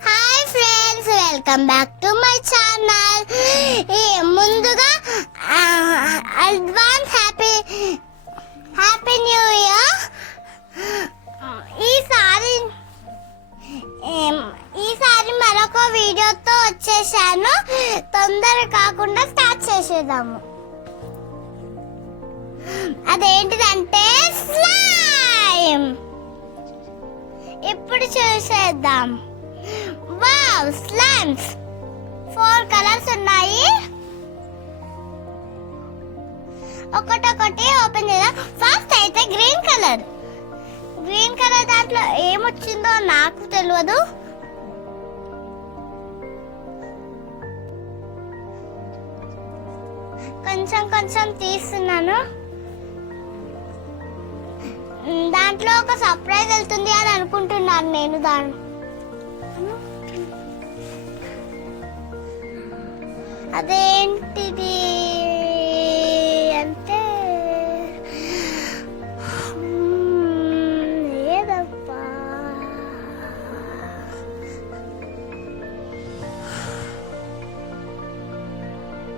Hi friends, welcome back to my channel. ముందుగా advance happy new year. ఈసారి మరొక వీడియోతో వచ్చేసాను. తొందర కాకుండా స్టార్ట్ చేసేద్దాము. అదేంటిదంటే స్లైమ్. ఇప్పుడు చూసేద్దాం. వావ్, స్లైమ్స్ 4 కలర్స్ ఉన్నాయి. ఒకటొకటి ఓపెన్ చేద్దాం. ఫస్ట్ అయితే గ్రీన్ కలర్ దాంట్లో ఏమొచ్చిందో నాకు తెలియదు. కొంచెం తీస్తున్నాను. దాంట్లో ఒక సర్ప్రైజ్ వెళ్తుంది అని అనుకుంటున్నాను నేను. అదేంటిది అంటే ఏదప్పా,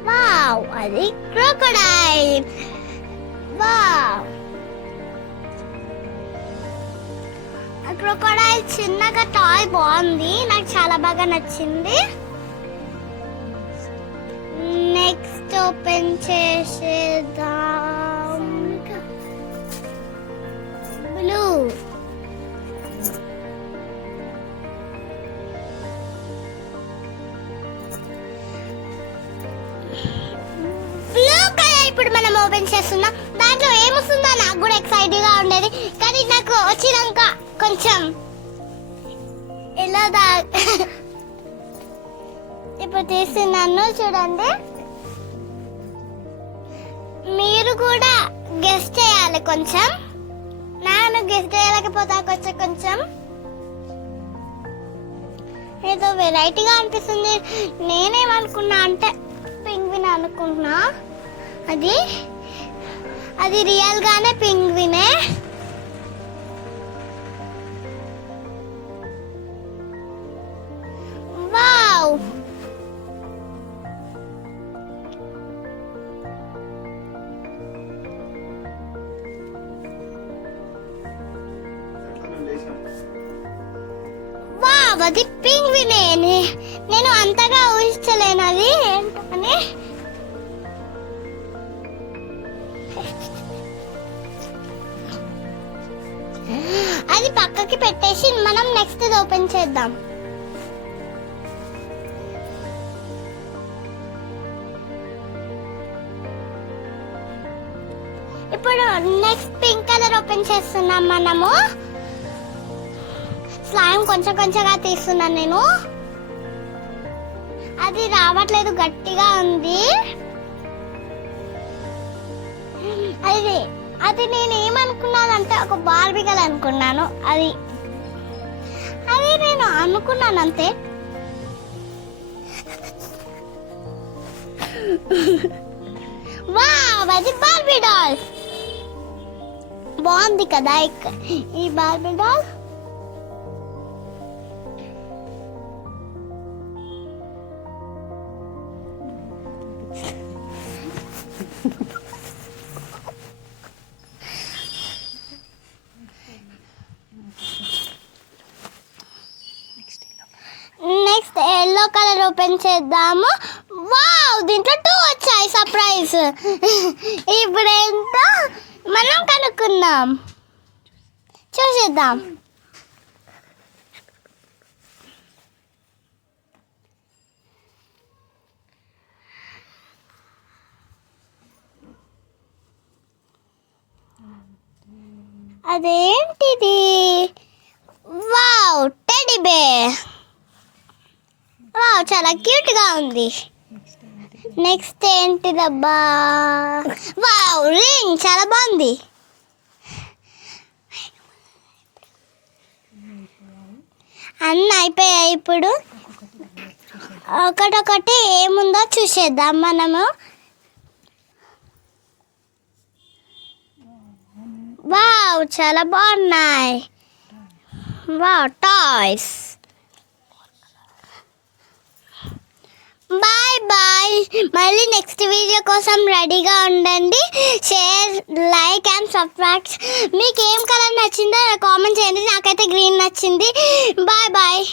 వావ్, అది క్రోకోడైల్. వావ్, క్రోకోడైల్ చిన్నగా టాయ్ బాగుంది, నాకు చాలా బాగా నచ్చింది. నెక్స్ట్ ఓపెన్ చేసేద్దాం. బ్లూ కలర్ ఇప్పుడు మనం ఓపెన్ చేస్తున్నాం. దాంట్లో ఏమొస్తుందో నాకు కూడా ఎక్సైటింగ్ గా ఉండేది, కానీ నాకు వచ్చినాక కొంచెం ఎలా ఇప్పుడు తీస్తున్నాను చూడండి. మీరు కూడా గెస్ట్ చేయాలి. కొంచెం నేను గెస్ట్ చేయలేకపోతా. కొంచెం ఏదో వెరైటీగా అనిపిస్తుంది. నేనేమనుకున్నా అంటే పింగ్విన్ అనుకుంటున్నా. అది రియల్ గానే పింగ్వినే. వావ్, అది పింగ్వినే. నేను అంతగా ఊహించలేను అది ఏంటని. అది పక్కకి పెట్టేసి మనం నెక్స్ట్ ఓపెన్ చేద్దాం. ఇప్పుడు నెక్స్ట్ పింక్ కలర్ ఓపెన్ చేస్తున్నాం మనము. స్లైమ్ కొంచెంగా తీస్తున్నాను నేను. అది రావట్లేదు, గట్టిగా ఉంది. అది నేను ఏమనుకున్నానంటే ఒక బార్బీ గర్ల్ అనుకున్నాను. అది నేను అనుకున్నాను అంతే. వావ్, అది బార్బీ డాల్. బాగుంది కదా ఈ Barbie doll. Next yellow colour open చేద్దాము. వావ్, దీంట్లో 2 వచ్చాయి. సర్ప్రైజ్. ఇప్పుడు ఏంటో మనం కనుక్కుందాం, చూసేద్దాం. అదేంటిది? Wow, teddy bear. వావ్, చాలా క్యూట్ గా ఉంది. నెక్స్ట్ ఏంటిదబ్బా? వావ్, రింగ్ చాలా బాగుంది. అన్నీ అయిపోయాయి. ఇప్పుడు ఒకటొకటి ఏముందో చూసేద్దాం మనము. వావ్, చాలా బాగున్నాయి. Wow, toys. మళ్ళీ నెక్స్ట్ వీడియో కోసం రెడీగా ఉండండి. Share, like and subscribe. మీకు ఏం కలర్ నచ్చిందో కామెంట్ చేయండి. నాకైతే గ్రీన్ నచ్చింది. Bye bye.